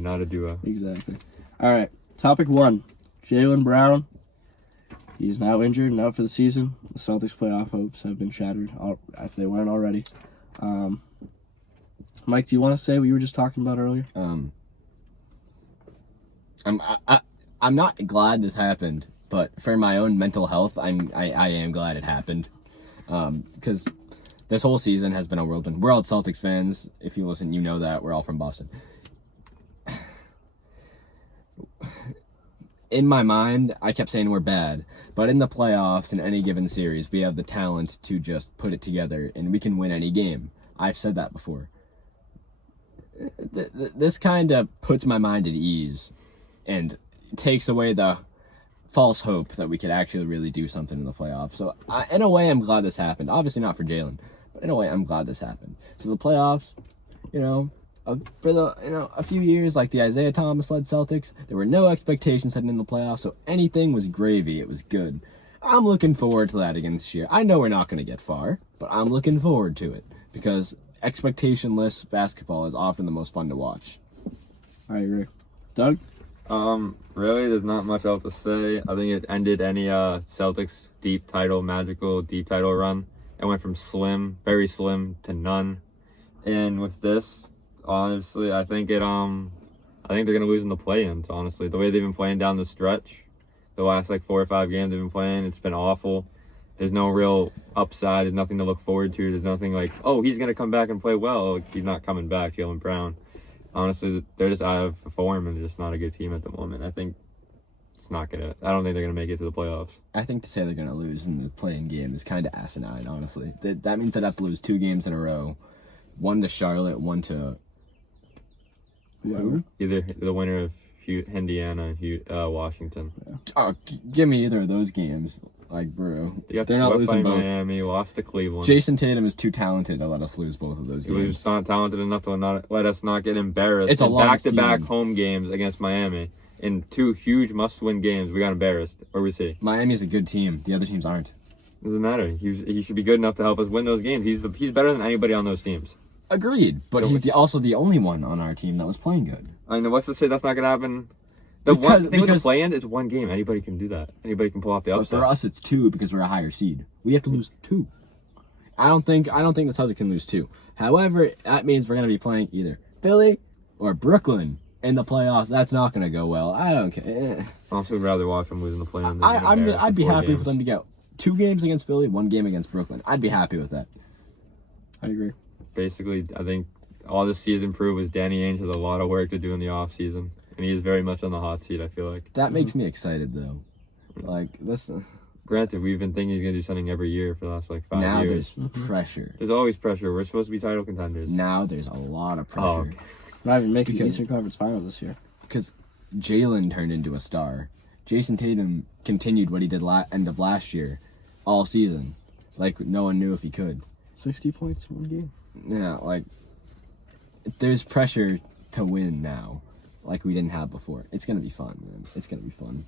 Not a duo. Exactly. All right. Topic 1. Jaylen Brown. He's now injured and out for the season. The Celtics' playoff hopes have been shattered, if they weren't already. Mike, do you want to say what you were just talking about earlier? I'm not glad this happened, but for my own mental health, I am glad it happened. Because this whole season has been a whirlwind. We're all Celtics fans. If you listen, you know that. We're all from Boston. In my mind, I kept saying we're bad, but in the playoffs, in any given series, we have the talent to just put it together, and we can win any game. I've said that before. This kind of puts my mind at ease and takes away the false hope that we could actually really do something in the playoffs. So, in a way, I'm glad this happened. Obviously not for Jaylen, but in a way, I'm glad this happened. So the playoffs, for a few years, like the Isaiah Thomas-led Celtics, there were no expectations heading in the playoffs, so anything was gravy. It was good. I'm looking forward to that again this year. I know we're not going to get far, but I'm looking forward to it because expectationless basketball is often the most fun to watch. I agree. Doug? Really, there's not much else to say. I think it ended any Celtics magical deep title run. It went from slim, very slim, to none. And with this, honestly, I think they're gonna lose in the play-ins. Honestly, the way they've been playing down the stretch, the last 4 or 5 games they've been playing, it's been awful. There's no real upside. There's nothing to look forward to. There's nothing he's gonna come back and play well. He's not coming back, Jaylen Brown. Honestly, they're just out of form and just not a good team at the moment. I think I don't think they're gonna make it to the playoffs. I think to say they're gonna lose in the play-in game is kind of asinine. Honestly, that means they'd have to lose 2 games in a row. One to Charlotte, one to whoever. Either the winner of Indiana and Washington. Yeah. Oh, give me either of those games. Bro, they're not losing both. Miami lost to Cleveland. Jason Tatum is too talented to let us lose both of those games. He was not talented enough to not let us not get embarrassed. It's a long back-to-back home games against Miami. In 2 huge must-win games, we got embarrassed. Or we see. Miami's a good team. The other teams aren't. Doesn't matter. He should be good enough to help us win those games. He's better than anybody on those teams. Agreed, but he's also the only one on our team that was playing good. I mean, what's to say that's not going to happen? The thing with the play-in is 1 game. Anybody can do that. Anybody can pull off the upset. But for us, it's 2 because we're a higher seed. We have to lose 2. I don't think the Celtics can lose 2. However, that means we're going to be playing either Philly or Brooklyn in the playoffs. That's not going to go well. I don't care. I also would rather watch them lose in the play-in. I'd be happy for them to get 2 games against Philly, 1 game against Brooklyn. I'd be happy with that. I agree. Basically, I think all this season proved was Danny Ainge has a lot of work to do in the offseason. And he is very much on the hot seat, I feel like. That makes me excited, though. Granted, we've been thinking he's going to do something every year for the last 5 years. Now there's pressure. There's always pressure. We're supposed to be title contenders. Now there's a lot of pressure. Oh, okay. We're not even making the Eastern Conference Finals this year. Because Jaylen turned into a star. Jason Tatum continued what he did end of last year, all season. No one knew if he could. 60 points in 1 game. Yeah, there's pressure to win now, like we didn't have before. It's going to be fun, man. It's going to be fun.